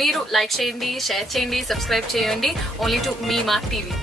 మీరు లైక్ చేయండి, షేర్ చేయండి, సబ్స్క్రైబ్ చేయండి only to me mark TV.